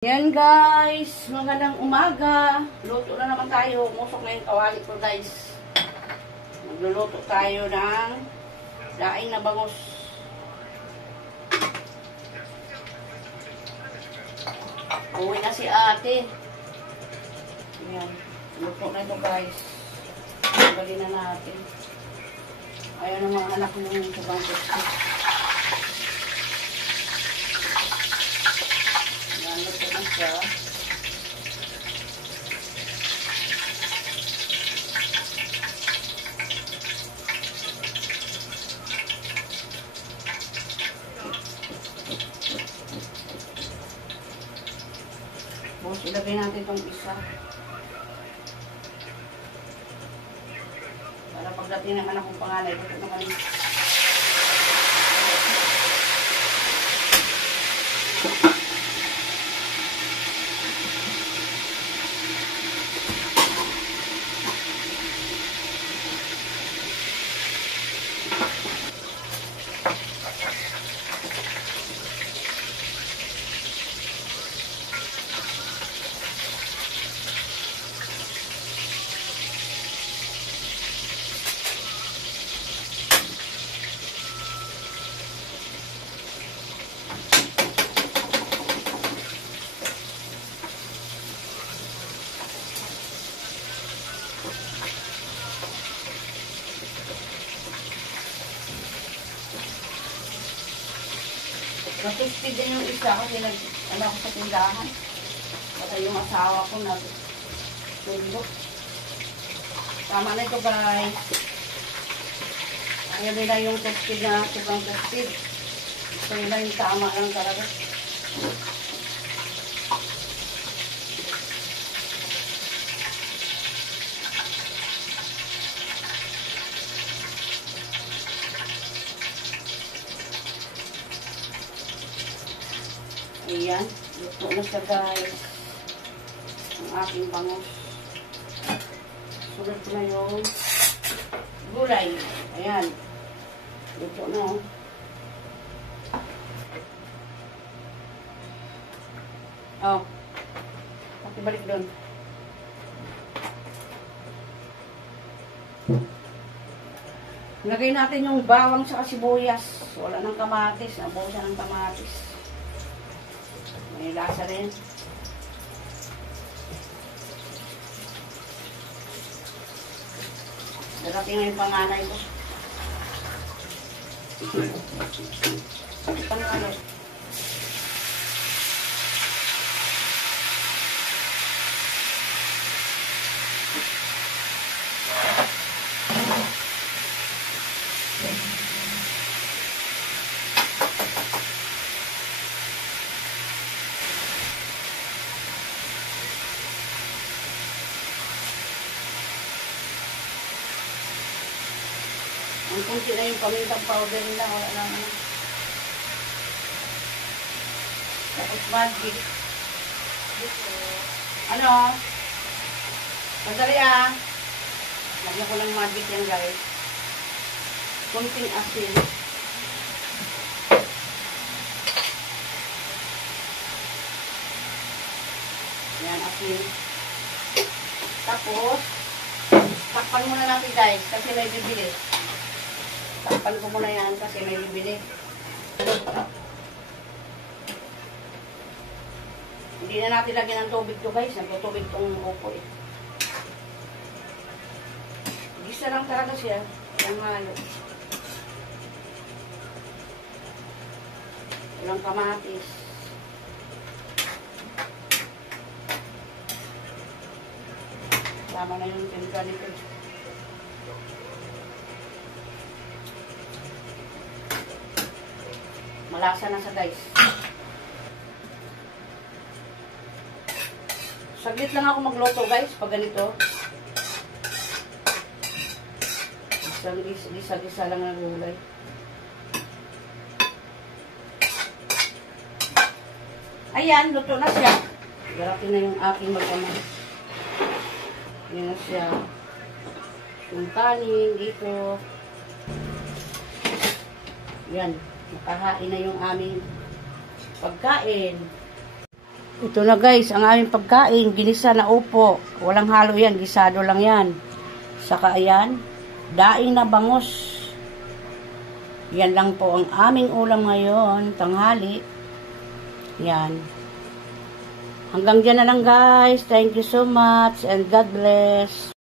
Yan guys, magandang umaga. Luto na naman tayo. Umusok na yung kawali ko guys. Magluluto tayo ng daing na bangus. Uwi na si ate. Yan, luto na ito guys. Bali na natin. Ayan ang mga anak mo sa bangkot. Luto na siya. Tapos ilagay natin itong isa. Para pagdating ng anak kong panganay, ito naman. Natustid din yung isa kasi ano ako sa tindahan. Basta yung asawa ko nagtulog. Tama na ito guys. Ayaw nila yung tustid na sobrang tustid. Gusto nila yung tama lang talaga. Ayan, luto na siya guys. Ang aking bangus. Sulat ko na yung gulay. Ayan. Luto na oh. Oh. Pakibalik doon. Lagay natin yung bawang sa sibuyas. Wala ng kamatis. Nabuhusan ng kamatis. May lasa rin. Darating na yung panganay ko. Panganay. Ang kunti na yung pamintang powder nila. Wala lang ano. Tapos magic. Ano? Sandali ah. Lagyan ko ng magic yan guys. Kunting asin. Yan asin. Tapos takpan muna natin guys kasi may bibili. Takpan ko muna yan kasi may bibili. Hindi na natin lagyan ng tubig to guys. Nagtutubig tong upo eh. Gisa lang talaga siya. Walang halo. Walang kamatis. Tama na yung timpla nito. Malasa na sa guys. Saglit lang ako magluto guys pag ganito. Isang gisa-gisa lang ng gulay. Ayan, luto na siya. Garating na yung aking mag-ama. Ayan na siya. Yung kanin dito. Yan. Nakahain na yung aming pagkain. Ito na guys, ang aming pagkain, ginisa na upo. Walang halo yan, gisado lang yan. Saka ayan, daing na bangus. Yan lang po ang aming ulam ngayon, tanghali. Yan. Hanggang dyan na lang guys. Thank you so much and God bless.